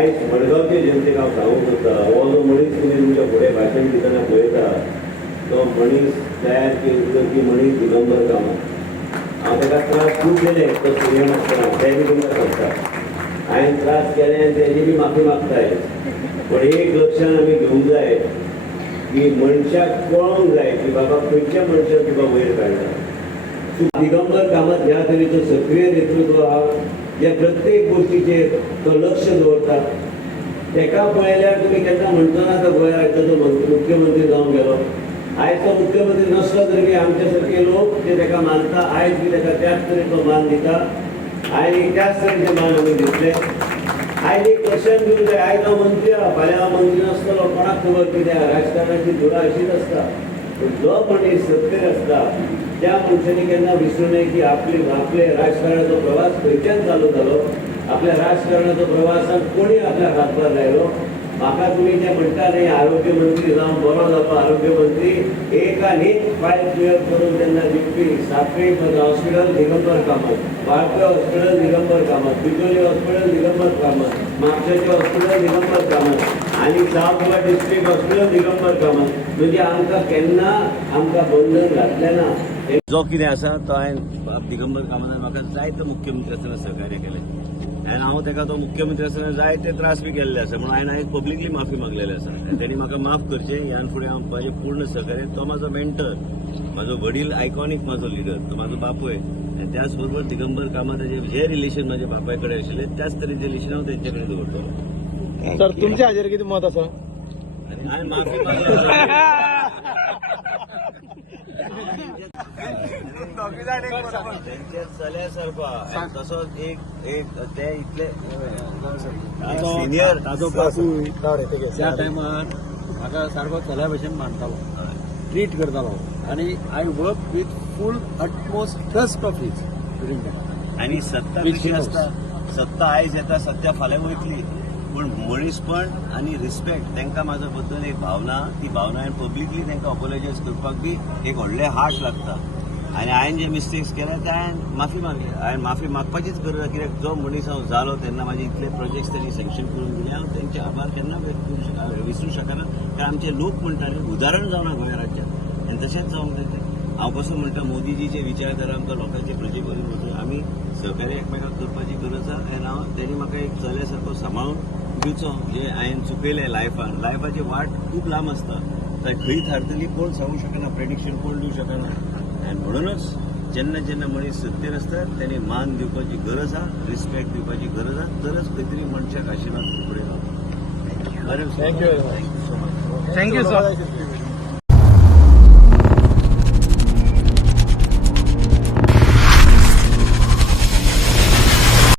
आयज मडगांवचे जनतेक हांव सांगूंक सोदता, हो जो मनीस तुमी तुमच्या फुडें भाशण दितना पळयता तो मनीस तयार करपी मनीस दिगंबर कामत. हांव ताका त्रास खूब केले तो सिनेमा आसतना ते बी तुमकां सांगता. हांवें त्रास केले आनी तेजी बी माफी मागताय. पण एक लक्षात आमी घेवंक जाय की मनशाक कळोंक जाय की बाबा खंयच्या मनशाक तुका वयर काडटा. दिगंबर कामत ह्या तरेचो सक्रीय नेतृत्व आहा जे प्रत्येक गोष्टीचेर तो लक्ष दवरता. तेका पळयल्यार तुमी केन्ना म्हणचो ना तो गोंय राज्याचो मुख्यमंत्री जावन गेलो. आयज तो मुख्यमंत्री नसलो तरी आमचे सारके लोक जे ताका मानता आयज बी ताका त्याच तरेचो मान दिता. आयज त्याच तरेचे मान आमी दितले. आयज एक लक्षात घेवंक जाय आयज हांव मंत्री आहा फाल्यां हांव मंत्री नासतलो कोणाक खबर कित्याक राजकारणाची धुरा अशीच आसता. पूण जो मनीस सत्तेर आसता त्या मनशांनी केन्ना विसरूं नये की आपले राजकारणाचो प्रवास खंयच्यान चालू जालो. आपल्या राजकारणाचो प्रवासान कोणी आपल्याक हातभार लायलो. म्हाका तुमी जे म्हणटा न्ही आरोग्य मंत्री जावन बरो जावपा आरोग्य मंत्री एक आनी एक फायल क्लियर करून तेन्ना दिवपी Sankhali hospital Digambar Kamat, Valpoi hospital Digambar Kamat, Bicholim hospital Digambar Kamat, म्हापशेचें हॉस्पिटल दिगंबर कामत आनी south Goa district hospital Digambar Kamat. म्हणजे आमकां केन्ना आमकां बंधन घातलें ना. जो कितें आसा तो हांवें दिगंबर कामतान म्हाका जायतो मुख्यमंत्री आसतना सहकार्य केलें आनी हांव ताका तो मुख्यमंत्री आसतना जायते त्रास बी केल्ले आसा. म्हणून हांवें पब्लिकली माफी मागलेली आसा. तांणी म्हाका माफ करचें. ह्यान फुडें हांव म्हाजें पूर्ण सहकार्य. तो म्हाजो मेंटर, म्हाजो वडील, आयकॉनीक म्हाजो लिडर, तो म्हाजो बापूय. आनी त्याच बरोबर दिगंबर कामताचें जे रिलेशन म्हाज्या बापाय कडेन आशिल्लें त्याच तरेचें रिलेशन हांव तेंचे कडेन दवरतलो. सर तुमच्या हाजेर कितें मत आसा? आनी हांवें माफी मागली. चले सरपा तसोच एक ते इतले सिनियर ताजो बापू त्या टायमार म्हाका सारको चल्या भशेन मानतालो, ट्रीट करतालो आनी I work with full utmost trust of his during that. आणि सत्ता कशी आसता, सत्ता आयज येता सत्या फाल्यां वयतली. पूण मनीसपण आनी रिस्पेक्ट तांकां म्हाज्या बद्दल एक भावना, ती भावना हांवें पब्लिकली तांकां अपोलोजायज करपाक बी एक व्हडलें हार्ट लागता. आनी हांवें जे मिस्टेक्स केले ते हांवें माफी मागली. हांवें माफी मागपाचीच गरज आसा. कित्याक जो मनीस हांव जालो तेन्ना म्हाजे इतले प्रोजेक्ट्स तांणी सँक्शन करून दिले. हांव तेंचे आभार केन्ना विसरूं शकना. कारण आमचे लोक म्हणटाले उदाहरण जावना गोंय राज्यात आनी तशेंच जावंक जाय तें. हांव कसो म्हणटा मोदीजीचे विचारधारा आमकां लोकांचे प्रजे करून वचून आमी सहकार्य एकमेकाक करपाची गरज आसा. आनी हांव तेणी म्हाका एक चल्या सारको सांबाळून दिवचो जे हांवें चुकयलें लायफाची वाट खूब लांब आसता. थंय खंय थारतली कोण सांगूंक शकना, प्रेडिक्शन कोण दिवंक शकना. आनी म्हणूनच जेन्ना जेन्ना मनीस सत्तेर आसता तेणी मान दिवपाची गरज आहा, रिस्पेक्ट दिवपाची गरज आहा. तरच खंय तरी मनशाक आशिर्वाद फुडें रावता. Thank you so much. Thank you sir.